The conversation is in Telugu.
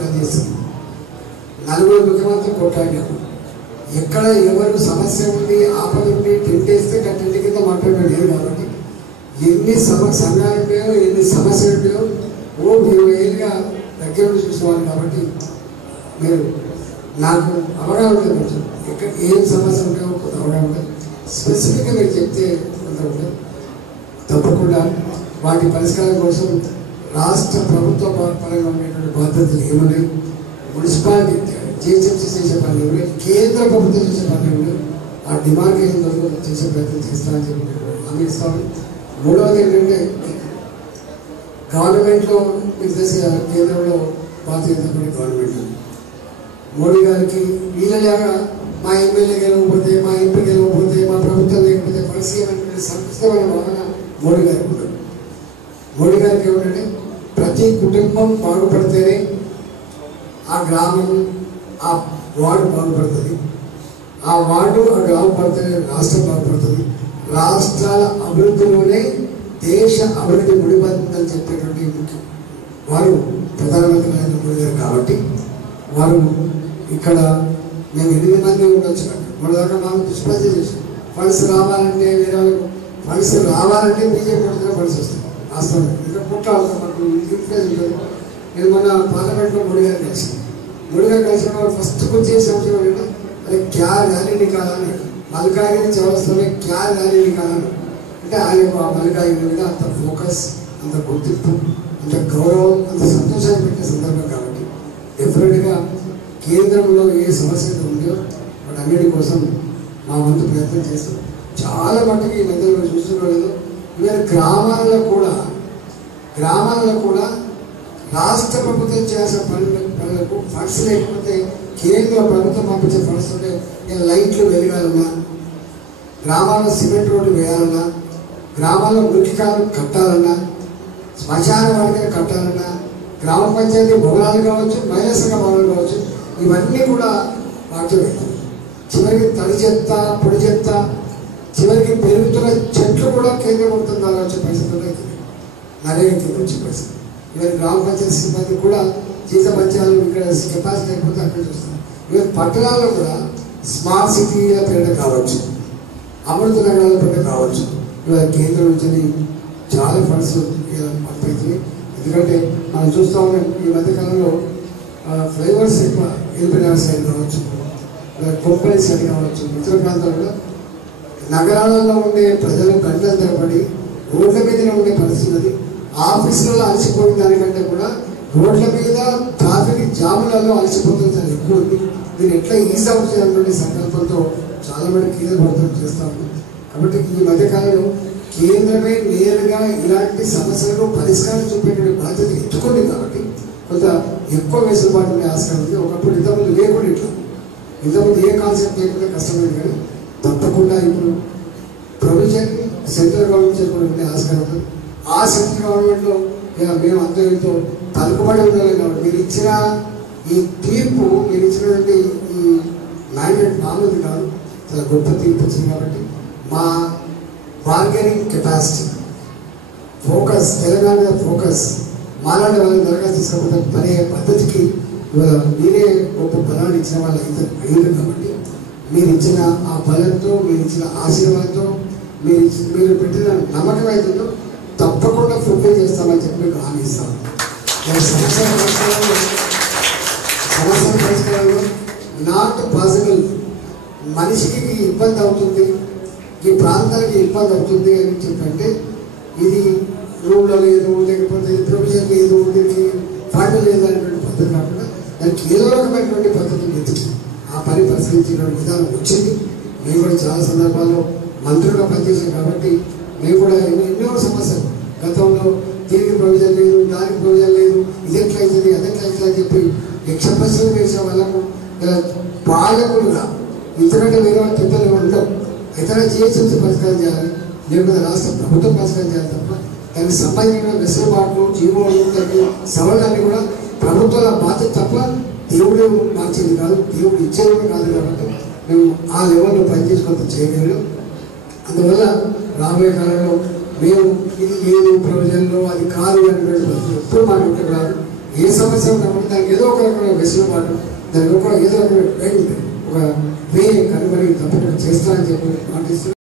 పనిచేస్తుంది. నలుగురు ముఖ్యమంత్రి కొట్టాడారు. ఎక్కడ ఎవరు సమస్య ఉండి ఆపద ఉండి టెంట్ వేస్తే టెంట్ కింద మాట్లాడడం లేదు. కాబట్టి ఎన్ని సంఘాలు ఉంటాయో ఎన్ని సమస్యలు ఉంటాయో 20 ఏళ్ళుగా దగ్గర నుండి చూసేవాళ్ళు. కాబట్టి మీరు నాకు అవగాహన ఉంటుంది. కొంచెం ఎక్కడ ఏం సమస్య ఉంటాయో కొంత అవగాహన ఉంటుంది. స్పెసిఫిక్గా మీరు చెప్తే కొంత ఉంటుంది. తప్పకుండా వాటి పరిష్కారం కోసం రాష్ట్ర ప్రభుత్వ పరంగా ఉండేటువంటి బాధ్యతలు ఏమున్నాయి, మున్సిపాలిటీ జిహెచ్ఎంసీ చేసే పనులు ఏమున్నాయి, కేంద్ర ప్రభుత్వం చేసే పనులు ఏమున్నాయి, ఆ డిమార్కేషన్ వరకు చేసే ప్రయత్నం చేస్తానని చెప్పి హామీ ఇస్తాను. మూడవది ఏంటంటే గవర్నమెంట్లో మీకు తెలిసి కేంద్రంలో భారతీయ జనతా పార్టీ గవర్నమెంట్ మోడీ గారికి వీళ్ళలాగా మా ఎమ్మెల్యే గెలవకపోతే మా ఎంపీ గెలవకపోతే మా ప్రభుత్వం లేకపోతే పరిస్థితి అనేటువంటి సంకుచితమైన భావన మోడీ గారికి ఉంటుంది. మోడీ గారికి ఏమిటంటే ప్రతి కుటుంబం బాగుపడితేనే ఆ గ్రామం ఆ వార్డు బాగుపడుతుంది, ఆ వార్డు ఆ గ్రామం పడితేనే రాష్ట్రం బాగుపడుతుంది, రాష్ట్రాల అభివృద్ధిలోనే దేశ అభివృద్ధి ముడిపడుతుందని చెప్పేటువంటి ముఖ్యం వారు ప్రధానమంత్రి నరేంద్ర మోడీ గారు. కాబట్టి వారు ఇక్కడ మేము 8 మంది ఉండొచ్చు. మన దాకా మాకు దుష్ప్రచారం చేసాం. ఫండ్స్ రావాలంటే వేరే వాళ్ళకు ఫండ్స్ రావాలంటే బీజేపీ పడుతున్న ఫండ్స్ వస్తాయి. వాస్తవం ఇక్కడ పుట్టాలి మాకు ఇన్ఫ్లుయెన్స్ ఉంటుంది. నేను మన పార్లమెంట్లో మోడీ గారు కలిసాను. మోడీ గారు కలిసిన వాళ్ళు ఫస్ట్ చేసే అంశం ఏంటంటే అది క్యా ర్యాలీ నికాలని, మల్కాగిరి చౌరస్తాలో క్యా ర్యాలీ నికాలని. అంటే ఆయన మల్కాగిరి మీద అంత ఫోకస్, అంత గుర్తింపు, అంత గౌరవం, అంత సంతోషాన్ని పెట్టే సందర్భం. కాబట్టి డెఫినెట్గా కేంద్రంలో ఏ సమస్యలు ఉందో వాటి అన్నిటి కోసం మా వంతు ప్రయత్నం చేస్తాం. చాలా మట్టుకు ఈ మధ్యలో చూసుకోలేదు. ఇవాళ గ్రామాలలో కూడా రాష్ట్ర ప్రభుత్వం చేసే పనులకు ఫండ్స్ లేకపోతే కేంద్ర ప్రభుత్వం పంపించే ఫండ్స్ ఉంటే లైట్లు వెలగాలన్నా, గ్రామాల్లో సిమెంట్ రోడ్డు వేయాలన్నా, గ్రామాల్లో మురికికాలు కట్టాలన్నా, శ్మశాన వాటికలు కట్టాలన్నా, గ్రామ పంచాయతీ భవనాలు కావచ్చు, మహిళా సంఘ భవనాలు కావచ్చు, ఇవన్నీ కూడా వాటిలో పెట్టాలి. చివరికి తడి చెత్త, పొడి చెత్త, చివరికి పెరుగుతున్న చెట్లు కూడా కేంద్ర ప్రభుత్వం ద్వారా వచ్చే పరిస్థితులు అయితే నరేగా కింద వచ్చే పరిస్థితి. ఇవన్నీ గ్రామ పంచాయతీ సిబ్బంది కూడా చేసే పంచాలు ఇక్కడ కెపాసిటీ అయిపోతే అక్కడ చూస్తాం. ఇవన్నీ పట్టణాల్లో కూడా స్మార్ట్ సిటీల పేట కావచ్చు, అమృత నగరాల పేట కావచ్చు, ఇవాళ కేంద్రం నుంచి చాలా ఫండ్స్ పంపవుతున్నాయి. ఎందుకంటే మనం చూస్తూ ఉన్నాం ఈ మధ్యకాలంలో ఫ్లైఓవర్స్ ఎక్కువ ఎల్బీనగర్ సైడ్ కావచ్చు, కొప్పలి సైడ్ కావచ్చు, ఇతర ప్రాంతాల్లో నగరాలలో ఉండే ప్రజలు గంటల తరబడి రోడ్ల మీదనే ఉండే పరిస్థితి. ఆఫీసులలో అలసిపోయిన దానికంటే కూడా రోడ్ల మీద ట్రాఫిక్ జాములలో అలసిపోతుంది చాలా ఎక్కువ ఉంది. దీన్ని ఎట్లా ఈజీ అవుట్ చేయాలనే సంకల్పంతో చాలా మంది కేంద్ర ప్రభుత్వం చేస్తూ ఉంది. కాబట్టి ఈ మధ్యకాలంలో కేంద్రమే నేరుగా ఇలాంటి సమస్యలకు పరిష్కారం చూపేటువంటి బాధ్యత ఎత్తుకుంది. కాబట్టి కొంత ఎక్కువ వెసులుబాటు ఉండే ఆస్కారం ఉంది. ఒకప్పుడు ఇంతకుముందు లేకుండా ఇంతకుముందు ఏ కాన్సెప్ట్ లేకుండా కష్టమైంది. కానీ తప్పకుండా ఇప్పుడు ప్రొవిజన్ సెంట్రల్ గవర్నమెంట్ కూడా ఉండే ఆస్కారం ఉంది. ఆ సెంట్రల్ గవర్నమెంట్లో మేము అందరితో తలుపుబడి ఉండాలి. కాబట్టి మీరు ఇచ్చిన ఈ తీర్పు, మీరు ఇచ్చినటువంటి ఈ మ్యాండేట్ మామూలు కాదు, చాలా గొప్ప తీర్పు వచ్చింది. కాబట్టి మా బార్గెనింగ్ కెపాసిటీ, ఫోకస్, తెలంగాణ మీద ఫోకస్, మాలాంటి వాళ్ళని దరఖాస్తు తీసుకపోతే పనే పద్ధతికి ఇవాళ మీరే గొప్ప బలాన్ని ఇచ్చిన వాళ్ళు అయ్యారు. కాబట్టి మీరు ఇచ్చిన ఆ బలంతో, మీరు ఇచ్చిన ఆశీర్వాదంతో, మీరు పెట్టిన నమ్మకం అవుతుందో తప్పకుండా ఫుల్ఫిల్ చేస్తామని చెప్పి మీకు హామీ ఇస్తాను. సమస్యల పరిష్కారంలో నాట్ పాసిబుల్, మనిషికి ఇబ్బంది అవుతుంది, ఈ ప్రాంతానికి ఇబ్బంది అవుతుంది అని చెప్పంటే ఇది రూమ్లో లేదు, లేకపోతే ప్రొవిజన్ లేదు, దీనికి ఫండ్ లేదు అనేటువంటి పద్ధతి కాకుండా దానికి ఏదో రకమైనటువంటి పద్ధతిని వెతికి ఆ పని పరిశీలించేటువంటి విధానం వచ్చింది. మేము కూడా చాలా సందర్భాల్లో మంత్రులుగా పనిచేసాం. కాబట్టి మేము కూడా ఎన్నో సమస్యలు గతంలో దీనికి ప్రొవిజన్ లేదు, దానికి ప్రొవిజన్ లేదు, ఇది ఎట్లా అవుతుంది, అది ఎట్లా అవుతుంది అని చెప్పి ఎక్స్ప్రెషన్ వేసే వాళ్ళకు ఇలా పాలకులుగా ఇంతకంటే వేరే వాళ్ళ పిల్లలు ఉండవు. ఇతర జిహెచ్ఎంసీ పరిష్కారం చేయాలి, లేకపోతే రాష్ట్ర ప్రభుత్వం పరిష్కారం చేయాలి తప్ప దానికి సంబంధించిన వెసులుబాట్లు, జీవోలు, దానికి సవాళ్ళన్నీ కూడా ప్రభుత్వాల బాధ్యత తప్ప దేవుడు మార్చేది కాదు, దేవుడు ఇచ్చేది కాదు. కాబట్టి మేము ఆ లెవెల్లో పనిచేసుకుంటూ చేయగలం. అందువల్ల రాబోయే కాలంలో మేము ఇది లేదు ప్రొవిజన్లో అది కాదు అనేటువంటి ఎప్పుడు మాకు ఇక్కడ రాదు. ఏ సమస్య ఉన్నప్పుడు దానికి ఏదో ఒక రకమైన వెసులుబాటు, దానికి ఏదో ఒక వే ఉంటుంది, ఒక వే కనుగొని తప్పకుండా చేస్తానని చెప్పి మాటిస్తున్నాను.